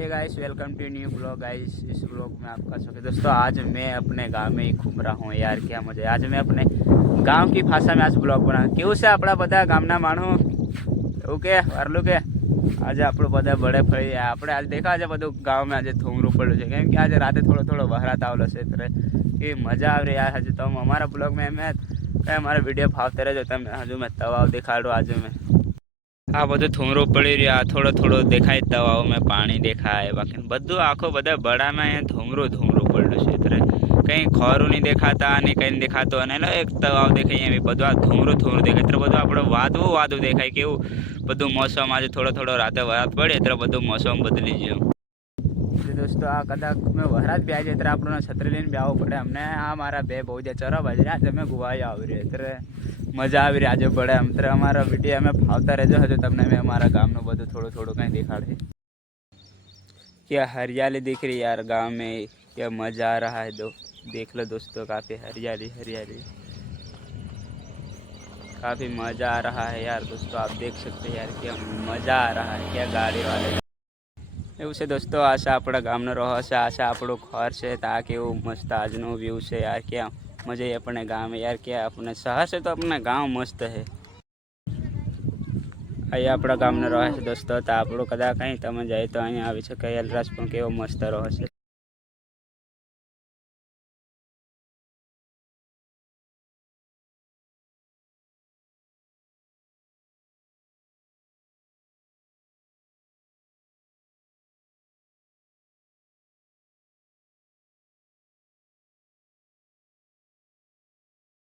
Hey guys, welcome to new vlog. Guys, इस vlog में आपका स्वागत। दोस्तों, आज मैं अपने गांव में ही घूम रहा हूँ यार। क्या मजा है। आज मैं अपने गांव की भाषा में आज ब्लॉग बना केवं से अपना बधा गामना माणो ओके वारलू के आज आप बधा बड़े फड़ी આપણે आज देखा आज બધું गाँव में आज થોંગરું પડ્યું છે કેમ કે આજે રાતે થોડો થોડો વહરાત આવેલો છે એટલે એ મજા આવે યાર। હજુ તો અમારા બ્લોગ में मैं અમારા વિડીયો ફાવતા રહેજો તમે। હજુ મેં તવાવ દેખાડું આજે મેં આ બધું થોંગરું પડી રહ્યા થોડો થોડો દેખાય તવાવ में પાણી દેખાય બાકી બધું આખો બધા બડામાં થોંગરું થોંગરું પડ્યું છે એટલે કંઈ ખોરું નહીં દેખાતા ને કંઈ નહીં દેખાતો અને એક તવાવ દેખાય એમ બધું આ થોંગરું થોંગરું દેખાય એટલે બધું આપણે વાદવું વાદવું દેખાય કેવું બધું મોસમ આજે થોડો થોડો રાતે વરાત પડે એટલે બધું મોસમ બદલી ગયું। दोस्तों आ कदाच मैं वरात भी आज आपने छतरी लઈને બેવું પડે અમને। આ મારા બે બહુ જે ચરવા બાજરી આજે અમે ગુવાઈ આવી રહી એટલે મજા આવી રહી આજે પડે એમ તો અમારા વિડીયો અમે ફાવતા રહેજો। હજુ તમને मैं અમારા ગામનું બધું થોડું થોડું કંઈ દેખાડે। क्या हरियाली दिख रही यार गांव में, क्या मज़ा आ रहा है। देख लो दोस्तों, काफ़ी हरियाली हरियाली काफ़ी मज़ा आ रहा है यार। दोस्तों आप देख सकते हैं यार क्या मज़ा आ रहा है। क्या गाड़ी वाले એવું છે दोस्तों। आशा આપણા ગામનો રહો છે, आशा આપણું ઘર છે તો આ કેવું મસ્ત આજનું વ્યૂ છે यार। क्या मजा है अपने गाँव में यार। क्या अपने शहर से तो अपना गाँव मस्त है। અહીંયા આપણા ગામનો રહે છે दोस्तों। તો આપણું કદાચ કંઈ તમે જાય તો અહીંયા આવી શકે। એલરાસ પણ કેવો મસ્ત રહે છે।